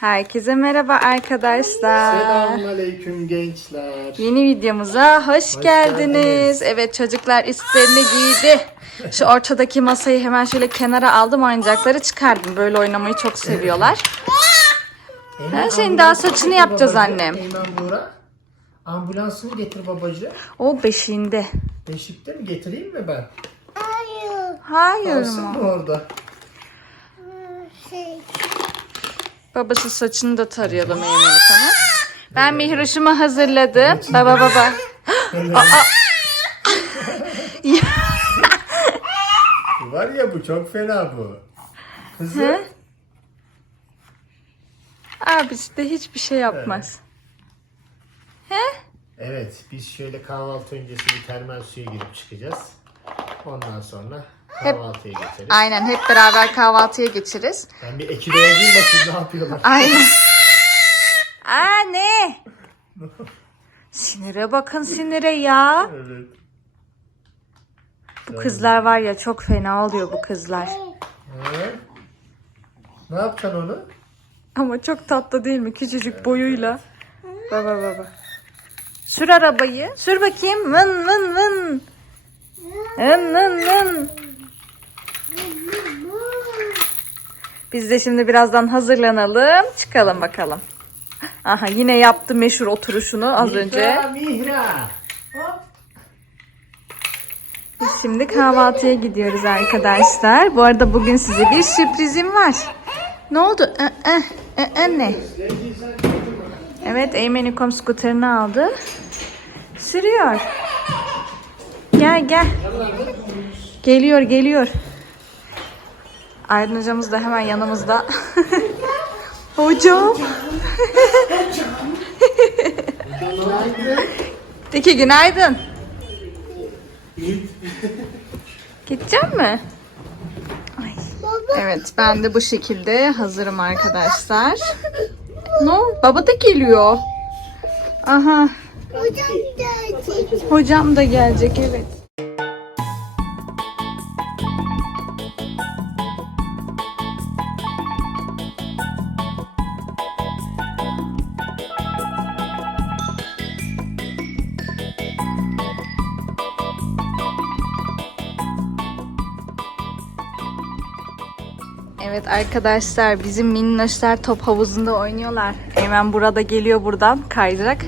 Herkese merhaba arkadaşlar. Selamünaleyküm gençler. Yeni videomuza hoş, geldiniz. geldiniz. Evet çocuklar üstlerini giydi. Şu ortadaki masayı hemen şöyle kenara aldım oyuncakları çıkardım. Böyle oynamayı çok seviyorlar. Eymen, senin daha saçını yapacağız annem. Eymen Buğra. Ambulansını getir babacığım. O beşiğinde. Beşikte mi getireyim mi ben? Hayır Kalsın mı? mı orada? Babası saçını da tarayalım Eymen'i sana. Ben Mihroş'umu hazırladım. Baba baba. Var ya bu çok fena bu. Kızım. Abisi de hiçbir şey yapmaz. Evet biz şöyle kahvaltı öncesi bir termal suya girip çıkacağız. Ondan sonra kahvaltıya geçeriz. Aynen hep beraber kahvaltıya geçeriz. Ben bir ekibe yazayım bakayım ne yapıyorlar. Aynen. Aa ne? Sinire bakın sinire ya. Evet. Bu kızlar var ya çok fena oluyor bu kızlar. Hı? Ne yapacaksın onu? Ama çok tatlı değil mi küçücük boyuyla? Baba baba. Sür arabayı. Sür bakayım. Vın vın vın. Vın vın vın. Biz de şimdi birazdan hazırlanalım. Çıkalım bakalım. Aha yine yaptı meşhur oturuşunu az önce. Mihra, Mihra. Hop. Biz şimdi kahvaltıya gidiyoruz arkadaşlar. Bu arada bugün size bir sürprizim var. Ne oldu? Ee, ee, ee, ne? Evet Eymen İkom skuterini aldı. Sürüyor. Gel gel. Geliyor geliyor. Aydın hocamız da hemen yanımızda. Hocam. İki günaydın. Gidecek mi? Ay. Evet ben de bu şekilde hazırım arkadaşlar. Oldu? Baba da geliyor. Aha Hocam gelecek. hocam da gelecek evet. Evet arkadaşlar bizim minnoşlar top havuzunda oynuyorlar. Hemen burada geliyor buradan kaydırak.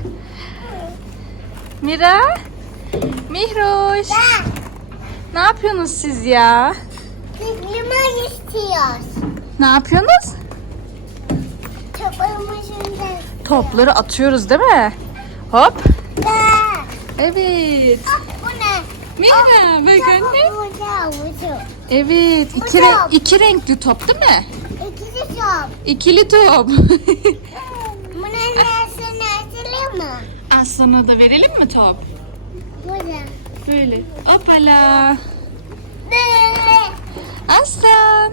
Mira, Mihroş. Ne yapıyorsunuz siz ya? Limon istiyoruz. Ne yapıyorsunuz? Toplamızın Topları atıyoruz değil mi? Hop. da. Evet. Bu ne? Mira bak anne. Evet. iki, renk, iki renkli top değil mi? İkisi top. İkili top. Bunun nesini açılıyor mu? Aslan'a da verelim mi top? Bu da. Böyle. Hoppala. Böyle. Aslan.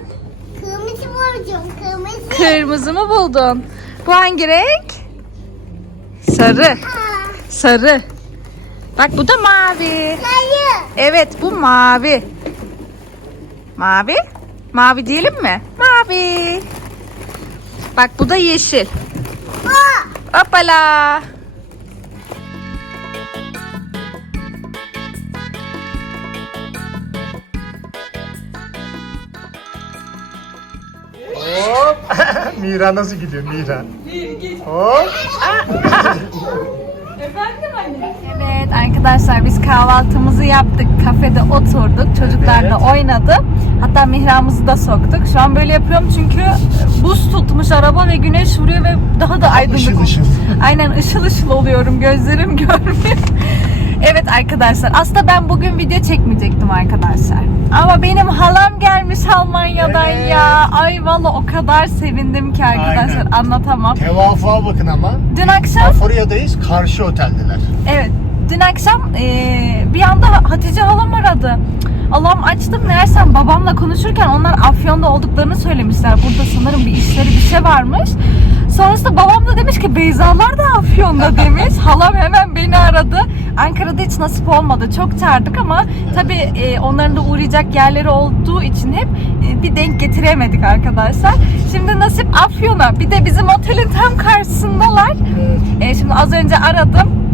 Kırmızı bulacağım. Kırmızı. Kırmızı mı buldun? Bu hangi renk? Sarı. Aa, Sarı. Bak bu da mavi. Sayı. Evet bu mavi. Mavi. Mavi diyelim mi? Mavi. Bak bu da yeşil. Bu. Hoppala. Hop. Mira nasıl gidiyor Mira? Hop. Evet arkadaşlar biz kahvaltımızı yaptık. Kafede oturduk. Çocuklar da oynadı. Hatta mihramızı da soktuk. Şu an böyle yapıyorum çünkü buz tutmuş araba ve güneş vuruyor ve daha da aydınlık. ışıl ışıl. Aynen ışıl ışıl oluyorum. Gözlerim görmüyor. Evet arkadaşlar aslında ben bugün video çekmeyecektim arkadaşlar. Ama benim halam gelmiş Almanya'dan Evet. ya. Ay valla o kadar sevindim ki arkadaşlar Aynen. anlatamam. Tevafuğa bakın ama. Dün akşam Aforya'dayız. Karşı oteldeler. Evet. Dün akşam eee, bir anda Hatice halam aradı. Allah'ım açtım meğersem babamla konuşurken onlar Afyon'da olduklarını söylemişler. Burada sanırım bir işleri bir şey varmış. Sonrasında babam da demiş ki Beyzalar da Afyon'da demiş. halam hemen beni aradı. Ankara'da hiç nasip olmadı. Çok çağırdık ama tabii e, onların da uğrayacak yerleri olduğu için hep e, bir denk getiremedik arkadaşlar. Şimdi nasip Afyon'a. Bir de bizim otele tam karşısındalar. E, şimdi az önce aradım.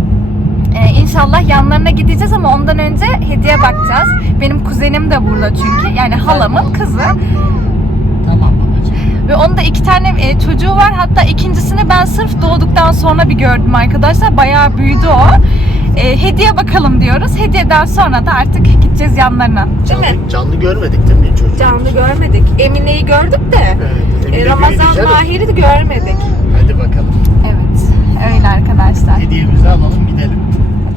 E, inşallah yanlarına gideceğiz ama ondan önce hediye bakacağız. Benim kuzenim de burada çünkü. Yani halamın kızı. Tamam babacığım. Ve onun da iki tane e, çocuğu var. Hatta ikincisini ben sırf doğduktan sonra bir gördüm arkadaşlar. Bayağı büyüdü o. E, hediye bakalım diyoruz. Hediyeden sonra da artık gideceğiz yanlarına. Değil mi? Canlı, canlı görmedik değil mi çocuğu? Canlı görmedik. Emine'yi gördük de. Evet. Emine e, büyüdü Ramazan canım. Mahir'i de görmedik. Hadi bakalım. Evet. Öyle arkadaşlar. Hediyemizi alalım gidelim.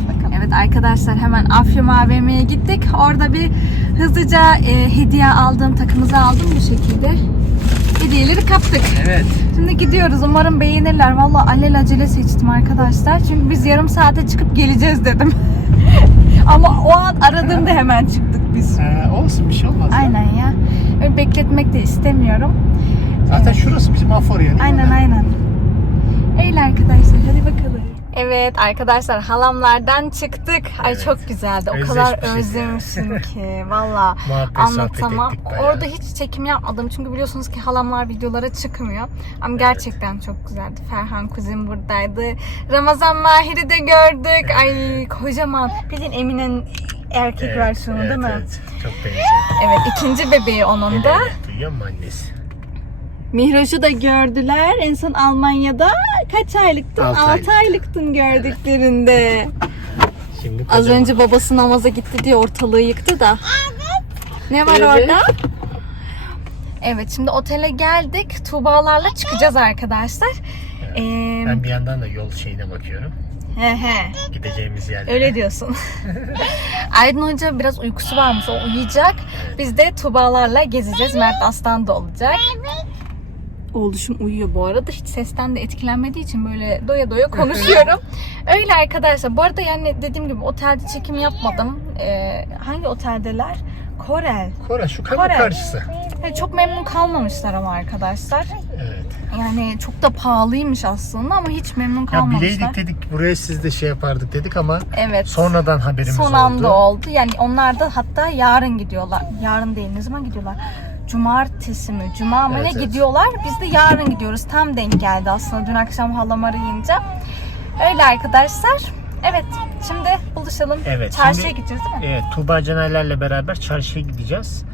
Bakalım. Evet arkadaşlar hemen Afyon AVM'ye gittik. Orada bir hızlıca e, hediye aldığım takımızı aldım bu şekilde. Hediyeleri kaptık. Evet. Şimdi gidiyoruz. Umarım beğenirler. Valla alelacele seçtim arkadaşlar. Çünkü biz yarım saate çıkıp geleceğiz dedim. Ama o an aradığımda hemen çıktık biz. Ee, olsun bir şey olmaz. Aynen ya. Öyle bekletmek de istemiyorum. Zaten şurası bizim Afor yani. Aynen aynen. Öyle arkadaşlar hadi bakalım. Evet arkadaşlar halamlardan çıktık. Ay Evet. çok güzeldi. O kadar özlemişim ki valla anlatamam. Orada hiç çekim yapmadım çünkü biliyorsunuz ki halamlar videolara çıkmıyor. Ama gerçekten çok güzeldi. Ferhan kuzim buradaydı. Ramazan Mahir'i de gördük. Ay kocaman. Bildiğin Emine'nin erkek Evet, versiyonu evet, değil mi? Evet, çok benziyor. Evet ikinci bebeği onun da. Evet, Duyuyor musun annesi? Mihroş'u da gördüler. En son Almanya'da kaç aylıktın? Altı 6 aylık. aylıktın gördüklerinde. Şimdi Az kocaman. önce babası namaza gitti diye ortalığı yıktı da. Ne var Evet. orada? Evet şimdi otele geldik. Tuğbalarla çıkacağız arkadaşlar. Ee, Ben bir yandan da yol şeyine bakıyorum. he he. Gideceğimiz yer. Öyle diyorsun. Aydın Hoca biraz uykusu varmış. O uyuyacak. Biz de Tuğbalarla gezeceğiz. Mert Aslan da olacak. Oğluşum uyuyor bu arada. Hiç sesten de etkilenmediği için böyle doya doya konuşuyorum. Öyle arkadaşlar. Bu arada yani dediğim gibi otelde çekim yapmadım. Ee, hangi oteldeler? Korel. Kore şu kapı Kore. karşısı. Ve çok memnun kalmamışlar ama arkadaşlar. Evet. Yani çok da pahalıymış aslında ama hiç memnun Ya kalmamışlar. bileydik dedik buraya siz de şey yapardık dedik ama Evet. sonradan haberimiz Son oldu. anda oldu. Yani onlar da hatta yarın gidiyorlar. Yarın değil ne zaman gidiyorlar? Cumartesi mi? Cuma mı Evet, ne evet. gidiyorlar? Biz de yarın gidiyoruz. Tam denk geldi aslında. Dün akşam halam arayınca. Öyle arkadaşlar. Evet. Şimdi buluşalım. Evet, Çarşıya şimdi- gideceğiz değil mi? Evet Tuğba Canerlerle beraber çarşıya gideceğiz.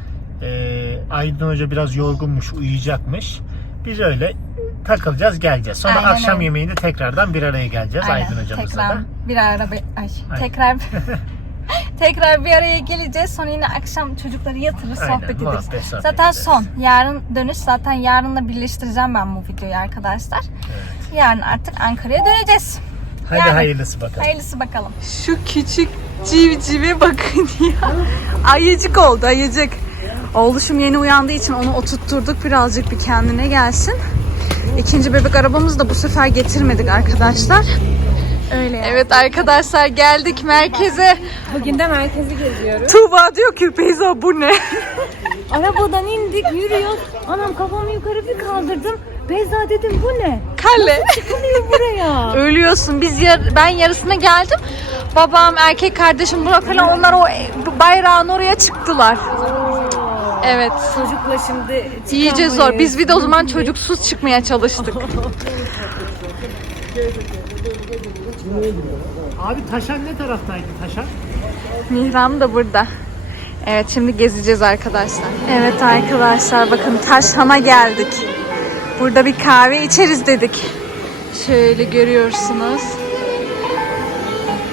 Ee, Aydın Hoca biraz yorgunmuş, uyuyacakmış. Biz öyle takılacağız, geleceğiz. Sonra Aynen akşam öyle. yemeğinde tekrardan bir araya geleceğiz Aydın Hocamızla Tekrar da. bir araba ay, Aynen. tekrar tekrar bir araya geleceğiz. Sonra yine akşam çocukları yatırır, Aynen, sohbet ederiz. muhabbet, sohbet Zaten ederiz. son. Yarın dönüş. Zaten yarınla birleştireceğim ben bu videoyu arkadaşlar. Yarın artık Ankara'ya döneceğiz. Hadi Yani. hayırlısı bakalım. Hayırlısı bakalım. Şu küçük civcive bakın ya. Ayıcık oldu ayıcık. Oğluşum yeni uyandığı için onu oturtturduk birazcık bir kendine gelsin. İkinci bebek arabamızı da bu sefer getirmedik arkadaşlar. Öyle. Evet arkadaşlar geldik merkeze. Bugün de merkezi geziyoruz. Tuğba diyor ki Beyza bu ne? Arabadan indik, yürüyoruz. Anam kafamı yukarı bir kaldırdım. Beyza dedim bu ne? Kale. Çıkmıyor buraya. Ölüyorsun. Biz yar- ben yarısına geldim. Babam, erkek kardeşim Burak falan onlar o bayrağın oraya çıktılar. Evet. Çocukla şimdi İyice zor. çıkamayız. Biz bir de o zaman çocuksuz çıkmaya çalıştık. Abi Taşan ne taraftaydı Taşan? Mihram da burada. Evet şimdi gezeceğiz arkadaşlar. Evet arkadaşlar bakın Taşhan'a geldik. Burada bir kahve içeriz dedik. Şöyle görüyorsunuz.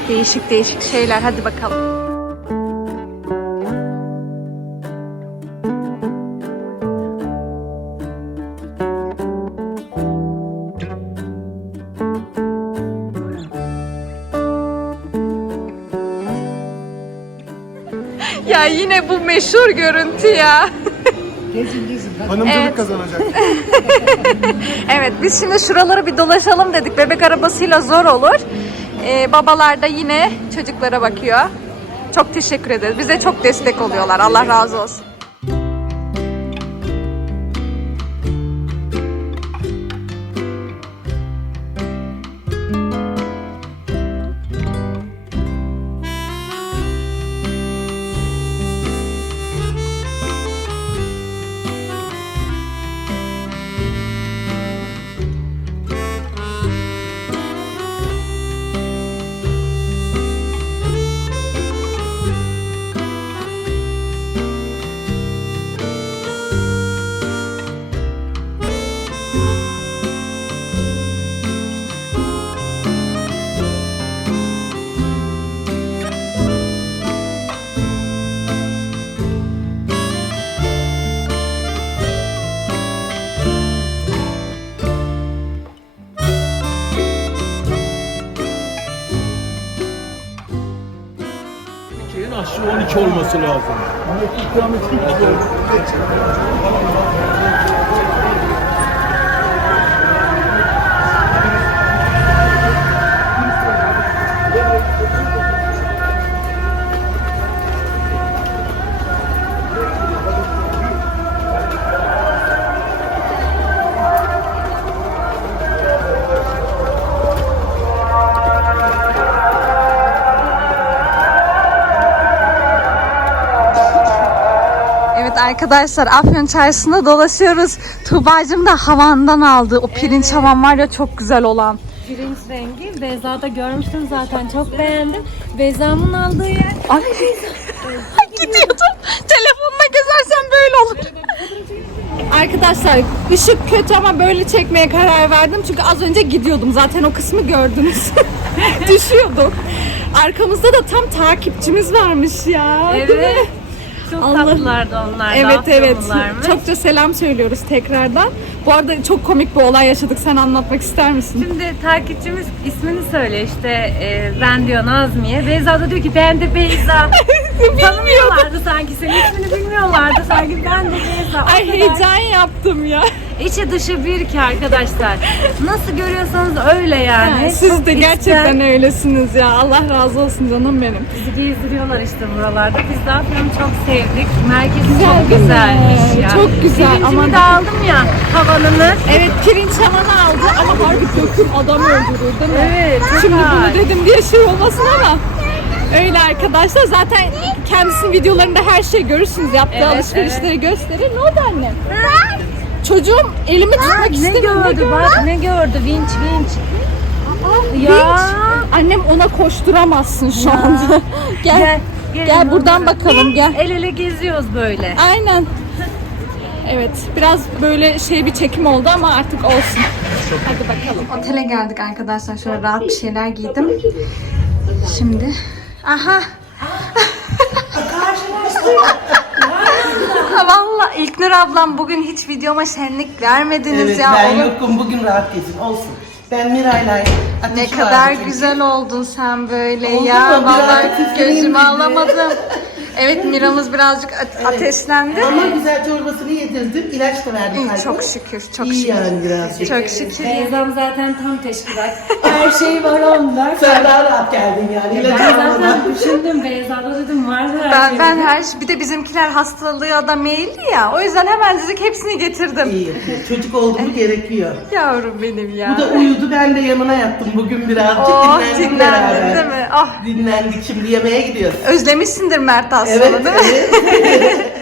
Değişik değişik şeyler. Hadi bakalım. Meşhur görüntü ya. Gezin gezin. Hanımcılık Evet. kazanacak. Evet biz şimdi şuraları bir dolaşalım dedik. Bebek arabasıyla zor olur. Ee, babalar da yine çocuklara bakıyor. Çok teşekkür ederiz. Bize çok destek oluyorlar. Allah razı olsun. aşırı 12 olması lazım. Evet. Arkadaşlar Afyon Çarşısı'nda dolaşıyoruz. Tuğba'cığım da havandan aldı. O pirinç havan var ya çok güzel olan. Pirinç rengi. Beyza'da görmüştüm zaten. Çok beğendim. Beyza'mın aldığı yer. Ay gidiyordum. Telefonla gezersen böyle olur. Arkadaşlar ışık kötü ama böyle çekmeye karar verdim. Çünkü az önce gidiyordum. Zaten o kısmı gördünüz. Düşüyorduk. Arkamızda da tam takipçimiz varmış ya. Değil mi? Çok Allah- tatlılardı onlar. Evet evet. Çokça selam söylüyoruz tekrardan. Bu arada çok komik bir olay yaşadık. Sen anlatmak ister misin? Şimdi takipçimiz ismini söyle işte e, ben diyor Nazmiye. Beyza da diyor ki ben de Beyza. Tanımıyorlardı sanki senin ismini bilmiyorlardı sanki ben de Beyza. O Ay kadar heyecan yaptım ya. İçi dışı bir ki arkadaşlar. Nasıl görüyorsanız öyle yani. Siz Çok de gerçekten içten öylesiniz ya. Allah razı olsun canım benim. Bizi gezdiriyorlar işte buralarda. Biz de Afyon'u çok sevdik. Merkezi Güzel çok mi? güzelmiş ya. Çok güzel Pirincimi ama- de aldım ya havanını. Evet pirinç havanı aldı ama harbi döküm adam öldürür değil mi? Evet. Şimdi bunu dedim diye şey olmasın ama öyle arkadaşlar zaten kendisinin videolarında her şeyi görürsünüz yaptığı Evet, alışverişleri gösterir. Ne oldu annem? Çocuğum elimi tutmak istemiyor. Ne gördü gördü? bak ne gördü vinç vinç. Ya. Annem ona koşturamazsın şu anda. gel. Gel, Gel, gelin buradan bakalım gel. El ele geziyoruz böyle. Aynen. Evet, biraz böyle şey bir çekim oldu ama artık olsun. Hadi bakalım. Otele geldik arkadaşlar. Şöyle rahat bir şeyler giydim. Şimdi. Aha. Valla İlknur ablam bugün hiç videoma şenlik vermediniz Evet ya. ben Oğlum, yokum bugün rahat gezin olsun. Ben Miray'la Ne kadar çünkü. güzel oldun sen böyle Oldu ya. mu? Biraz Vallahi gözümü dedi. alamadım. Evet Miramız birazcık a- ateşlendi. Ama güzel çorbasını yedirdim. ilaç da verdim. İyi, kalbime. çok şükür, çok İyi şükür. yani biraz. Çok şükür. Beyza'm zaten tam teşkilat. Her şey var onda. Sen daha rahat geldin yani. Ben almadan. zaten düşündüm Beyza'da dedim var her Ben, şey. ben her bir de bizimkiler hastalığı da meyilli ya. O yüzden hemencik hepsini getirdim. İyi. Çocuk oldu mu gerekiyor. Yavrum benim ya. Bu da uyudu. Ben de yanına yattım bugün birazcık. Oh dinlendik dinlendin beraber. değil mi? Ah Dinlendik. Şimdi yemeğe gidiyoruz. özlemişsindir Mert aslında Evet. değil mi? evet.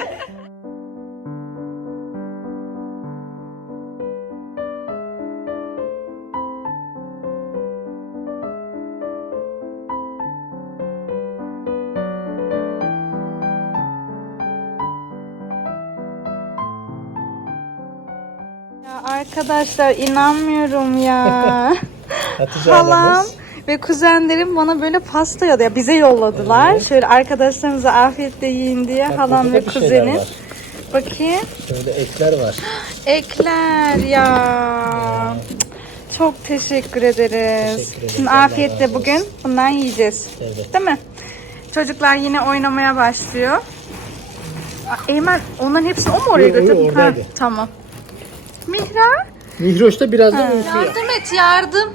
Arkadaşlar inanmıyorum ya. Hatice Halam ablamız. Ve kuzenlerim bana böyle pasta yolladı. Ya bize yolladılar. Şöyle arkadaşlarımıza afiyetle yiyin diye halam burada ve kuzenim. Bakayım. Şöyle ekler var. Ekler ya. Çok teşekkür ederiz. Teşekkür. Şimdi afiyetle bugün bundan yiyeceğiz. Evet. Değil mi? Çocuklar yine oynamaya başlıyor. Eymen onların hepsini o mu oraya Yo, yo, götürdü? oradaydı. tamam. Mihra Mihroş da birazdan uykuya. yardım et yardım.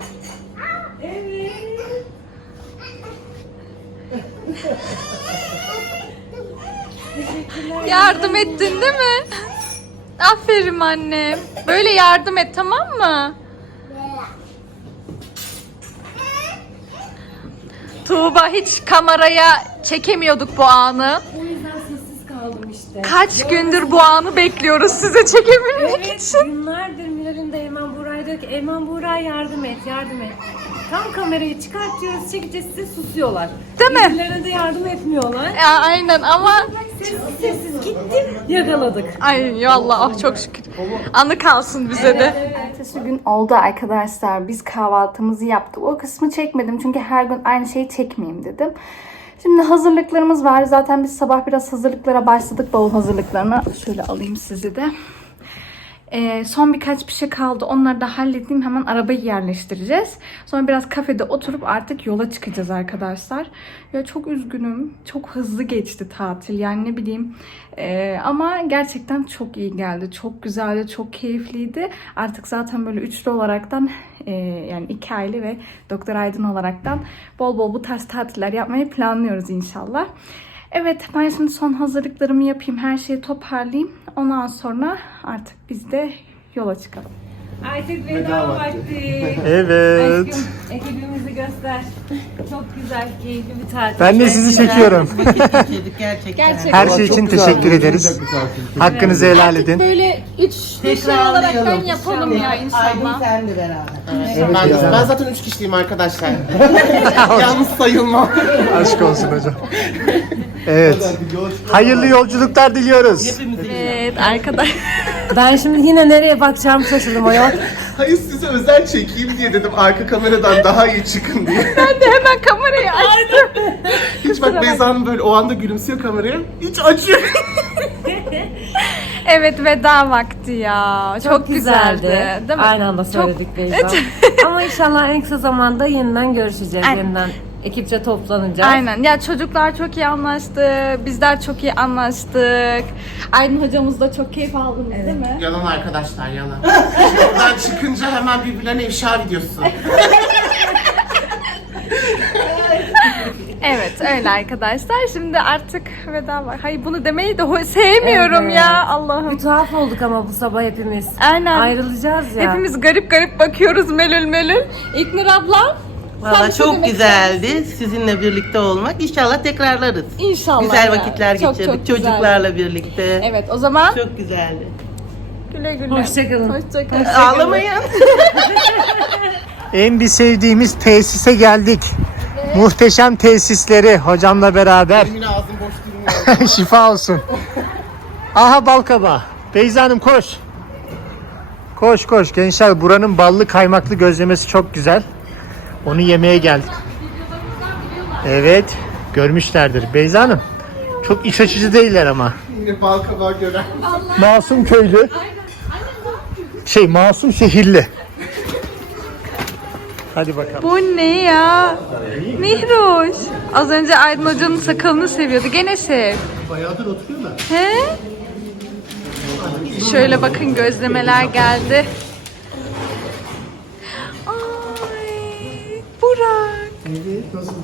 Yardım ettin değil mi? Aferin annem. Böyle yardım et tamam mı? Tuğba hiç kameraya çekemiyorduk bu anı. O yüzden sessiz kaldım işte. Kaç gündür bu anı bekliyoruz size çekebilmek Evet, için. günlerdir Miral'in de Eymen Buğra'ya diyor ki Eymen Buğra yardım et, yardım et. Tam kamerayı çıkartıyoruz, çekeceğiz size susuyorlar. Değil mi? Birbirlerine de yardım etmiyorlar. Ya, aynen ama Sessiz sessiz gittim, yakaladık. Ay Allah oh çok şükür. Anı kalsın bize de. Ertesi gün oldu arkadaşlar. Biz kahvaltımızı yaptık. O kısmı çekmedim çünkü her gün aynı şeyi çekmeyeyim dedim. Şimdi hazırlıklarımız var. Zaten biz sabah biraz hazırlıklara başladık. Bavul hazırlıklarına. Şöyle alayım sizi de. Ee, son birkaç bir şey kaldı. Onları da hallettiğim hemen arabayı yerleştireceğiz. Sonra biraz kafede oturup artık yola çıkacağız arkadaşlar. Ya çok üzgünüm. Çok hızlı geçti tatil. Yani ne bileyim. Ee, ama gerçekten çok iyi geldi. Çok güzeldi. Çok keyifliydi. Artık zaten böyle üçlü olaraktan e, yani iki aile ve Doktor Aydın olaraktan bol bol bu tarz tatiller yapmayı planlıyoruz inşallah. Evet ben şimdi son hazırlıklarımı yapayım. Her şeyi toparlayayım. Ondan sonra artık biz de yola çıkalım. Artık veda vakti. Evet. Aşkım ekibimizi göster. Çok güzel, keyifli bir tatil. Ben de sizi çekiyorum. Vakit geçirdik gerçekten. Gerçekten. Her şey için teşekkür ederiz. Hakkınızı helal edin. Böyle üç şey olaraktan yapalım ya Aydın inşallah. sen de beraber. Ben, ben zaten üç kişiyim arkadaşlar. Yalnız sayılmam. Aşk olsun hocam. Evet. Hayırlı yolculuklar diliyoruz. Evet arkadaş. Ben şimdi yine nereye bakacağımı şaşırdım o yol. Hayır size özel çekeyim diye dedim arka kameradan daha iyi çıkın diye. Hemen kamerayı açtım. Hiç bak Beyza Hanım böyle o anda gülümsüyor kameraya. Hiç açıyor. Evet veda vakti ya. Çok, güzeldi. Değil mi? Aynı anda söyledik Beyza. Ama inşallah en kısa zamanda yeniden görüşeceğiz. Aynen. Yeniden ekipçe toplanacağız. Aynen. Ya çocuklar çok iyi anlaştı. Bizler çok iyi anlaştık. Aydın hocamız da çok keyif aldınız değil mi? Yalan arkadaşlar yalan. Oradan çıkınca hemen birbirlerine ifşa videosu. Evet öyle arkadaşlar. Şimdi artık veda var. Hayır bunu demeyi de ho- sevmiyorum Evet. ya Allah'ım. Bir tuhaf olduk ama bu sabah hepimiz. Aynen. Ayrılacağız ya. Hepimiz garip garip bakıyoruz melül melül. İlknur abla. Valla çok demek güzeldi sizinle birlikte olmak. İnşallah tekrarlarız. İnşallah Güzel ya. vakitler Çok, geçirdik çok çocuklarla birlikte. Evet o zaman Çok güzeldi. güle güle. Hoşçakalın. Hoşçakalın. Ağlamayın. En bir sevdiğimiz tesise geldik. Muhteşem tesisleri hocamla beraber. Yine ağzım boş durmuyor. Şifa olsun. Aha balkaba. Beyza Hanım koş. Koş koş gençler buranın ballı kaymaklı gözlemesi çok güzel. Onu yemeye geldik. Evet görmüşlerdir. Beyza Hanım çok iç açıcı değiller ama. Yine bal kabağı gören. Masum köylü. Şey masum şehirli. Hadi bakalım. Bu ne ya? Mihroş. Az önce Aydın Hoca'nın sakalını seviyordu. Gene sev. Bayağıdır oturuyorlar. He? Şöyle bakın gözlemeler geldi. Ay, Burak. Evet nasıl an?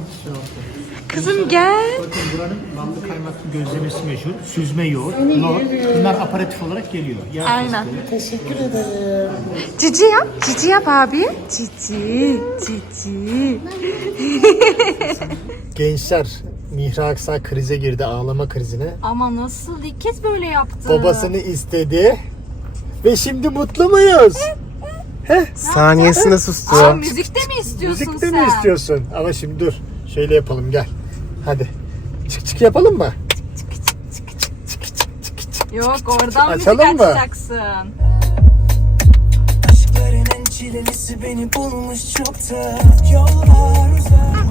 Kızım gel. Bakın buranın ballı kaymaklı gözlemesi meşhur. Süzme yoğurt, lor. Bunlar aparatif olarak geliyor. Yer Aynen. Teşekkür ederim. Cici yap. Cici yap abi. Cici. Cici. Gençler Mihra Aksa krize girdi ağlama krizine. Ama nasıl? İlk kez böyle yaptı. Babasını istedi. Ve şimdi mutlu muyuz? Saniyesinde sustu. Aa, müzikte mi istiyorsun Müzik de sen? mi istiyorsun? Ama şimdi dur. Şöyle yapalım gel. Hadi. Çık çık yapalım mı? Yok oradan Açalım müzik mı? açacaksın. Aşkların en çilelisi beni bulmuş çoktan Yollar uzak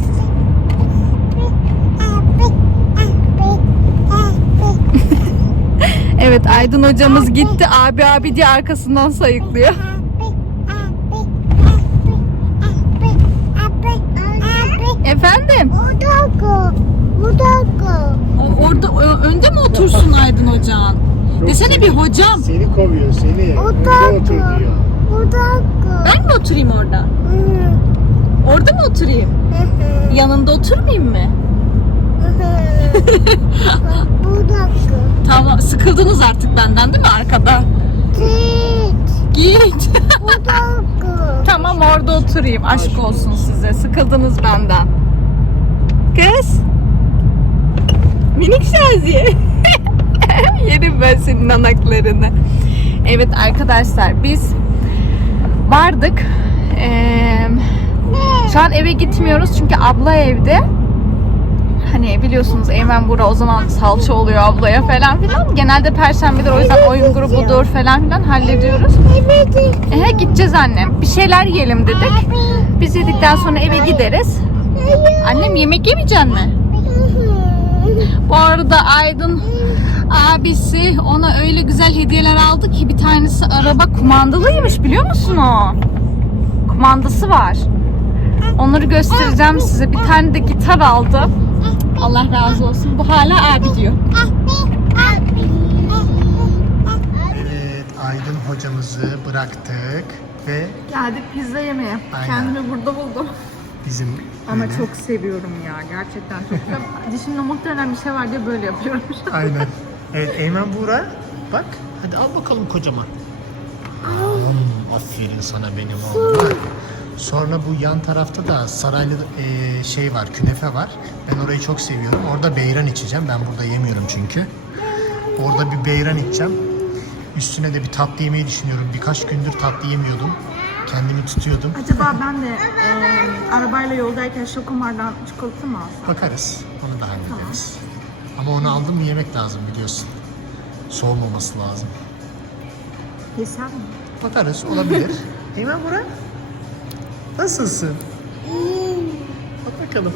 Evet Aydın hocamız gitti. Abi abi diye arkasından sayıklıyor. Efendim? Orada önde mi hocan? Desene bir hocam. Seni kovuyor seni. Önde otur diyor. Ben mi oturayım orada? Orada mı oturayım? Yanında oturmayayım mı? Tamam sıkıldınız artık benden değil mi arkada? Git. tamam orada oturayım. Aşk olsun size. Sıkıldınız benden. Kız. Minik şaziye. Yerim ben senin anaklarını. Evet arkadaşlar biz vardık. Ee, şu an eve gitmiyoruz çünkü abla evde. Hani biliyorsunuz Eymen Bura o zaman salça oluyor ablaya falan filan. Genelde perşembeler o yüzden oyun grubudur falan filan hallediyoruz. Ehe gideceğiz annem. Bir şeyler yiyelim dedik. Biz yedikten sonra eve gideriz. Annem yemek yemeyecek mi? Bu arada Aydın abisi ona öyle güzel hediyeler aldı ki bir tanesi araba kumandalıymış biliyor musun o? Kumandası var. Onları göstereceğim size. Bir tane de gitar aldı. Allah razı olsun. Bu hala abi diyor. Evet, Aydın hocamızı bıraktık ve Geldik pizza yemeye. Aynen. Kendimi burada buldum. bizim Ama böyle- çok seviyorum ya. Gerçekten çok. Dişimde muhtemelen bir şey var diye böyle yapıyorum. Aynen. Evet Eymen Buğra bak hadi al bakalım kocaman. Hmm, aferin sana benim oğlum. Sonra bu yan tarafta da saraylı e, şey var, künefe var. Ben orayı çok seviyorum. Orada beyran içeceğim. Ben burada yemiyorum çünkü. Orada bir beyran içeceğim. Üstüne de bir tatlı yemeyi düşünüyorum. Birkaç gündür tatlı yemiyordum. Kendimi tutuyordum. Acaba ben de e, arabayla yoldayken şokomardan çikolata mı alsam? Bakarız. Onu da hallederiz. Ama onu aldım mı yemek lazım biliyorsun. Soğumaması lazım. Yesem mi? Bakarız olabilir. Eymen Burak. Nasılsın? Bak bakalım.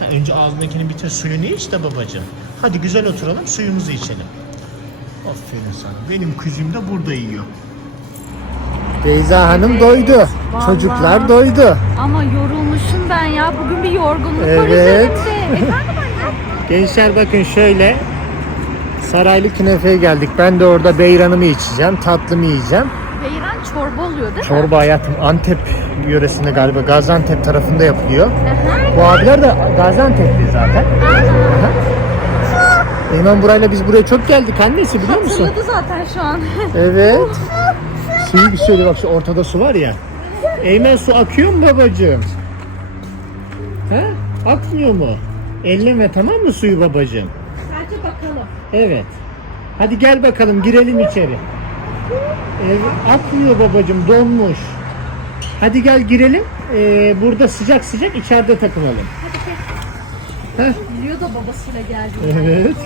Ha, önce ağzındakinin bütün suyunu iç de babacığım. Hadi güzel oturalım suyumuzu içelim. Aferin sana. Benim kuzum da burada yiyor. Beyza Hanım doydu. Çocuklar doydu. Ama yorulmuşum ben ya. Bugün bir yorgunluk var Evet. üzerimde. Efendim? Gençler bakın şöyle. Saraylı künefeye geldik. Ben de orada beyranımı içeceğim. Tatlımı yiyeceğim. Beyran çorba oluyor değil mi? Çorba hayatım Antep yöresinde galiba Gaziantep tarafında yapılıyor. Bu abiler de Gaziantep'li zaten. Aha. Eymen burayla biz buraya çok geldik annesi biliyor musun? Hatırladı zaten şu an. Evet. Suyu bir söyle bak şu ortada su var ya. Eymen su akıyor mu babacığım? He? Akmıyor mu? Elleme tamam mı suyu babacığım? Sadece bakalım. Evet. Hadi gel bakalım girelim içeri. Evet, akmıyor babacığım donmuş. Hadi gel girelim. Ee, burada sıcak sıcak içeride takılalım. Biliyor da babasıyla geldi. Evet.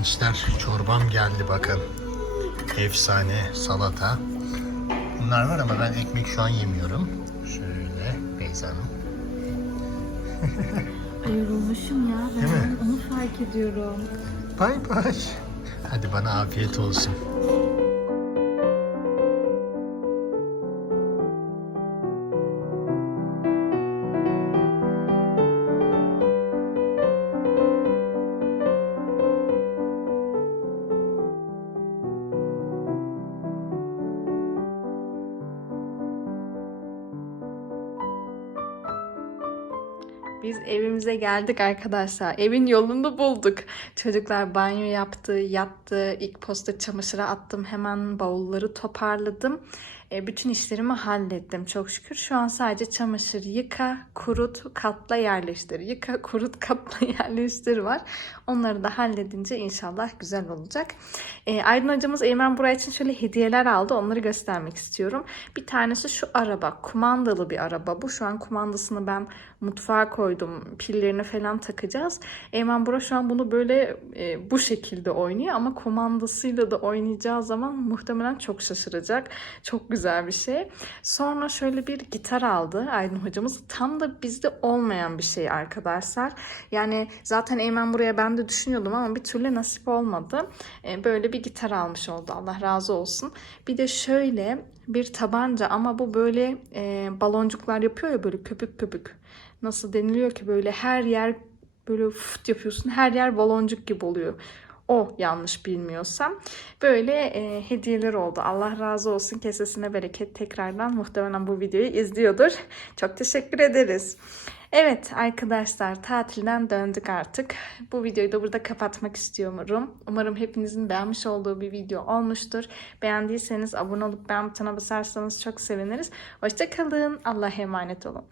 Gençler çorbam geldi bakın. Efsane salata. Bunlar var ama ben ekmek şu an yemiyorum. Şöyle Beyza Hanım. Ay yorulmuşum ya. Ben Değil mi? onu fark ediyorum. Bay bay. Hadi bana afiyet olsun. Biz evimize geldik arkadaşlar. Evin yolunu bulduk. Çocuklar banyo yaptı, yattı. İlk posta çamaşıra attım. Hemen bavulları toparladım. E, bütün işlerimi hallettim çok şükür. Şu an sadece çamaşır yıka, kurut, katla yerleştir. Yıka, kurut, katla yerleştir var. Onları da halledince inşallah güzel olacak. E, Aydın hocamız Eymen Buray için şöyle hediyeler aldı. Onları göstermek istiyorum. Bir tanesi şu araba. Kumandalı bir araba. Bu şu an kumandasını ben mutfağa koydum. Pillerini falan takacağız. Eymen Bura şu an bunu böyle e, bu şekilde oynuyor ama kumandasıyla da oynayacağı zaman muhtemelen çok şaşıracak. Çok güzel bir şey. Sonra şöyle bir gitar aldı Aydın hocamız. Tam da bizde olmayan bir şey arkadaşlar. Yani zaten Eymen buraya ben de düşünüyordum ama bir türlü nasip olmadı. E, böyle bir gitar almış oldu. Allah razı olsun. Bir de şöyle bir tabanca ama bu böyle e, baloncuklar yapıyor ya böyle köpük köpük. Nasıl deniliyor ki böyle her yer böyle fıt yapıyorsun her yer baloncuk gibi oluyor. O yanlış bilmiyorsam. Böyle e, hediyeler oldu. Allah razı olsun. Kesesine bereket tekrardan. Muhtemelen bu videoyu izliyordur. Çok teşekkür ederiz. Evet arkadaşlar tatilden döndük artık. Bu videoyu da burada kapatmak istiyorum. Umarım hepinizin beğenmiş olduğu bir video olmuştur. Beğendiyseniz abone olup beğen butonuna basarsanız çok seviniriz. Hoşçakalın. Allah'a emanet olun.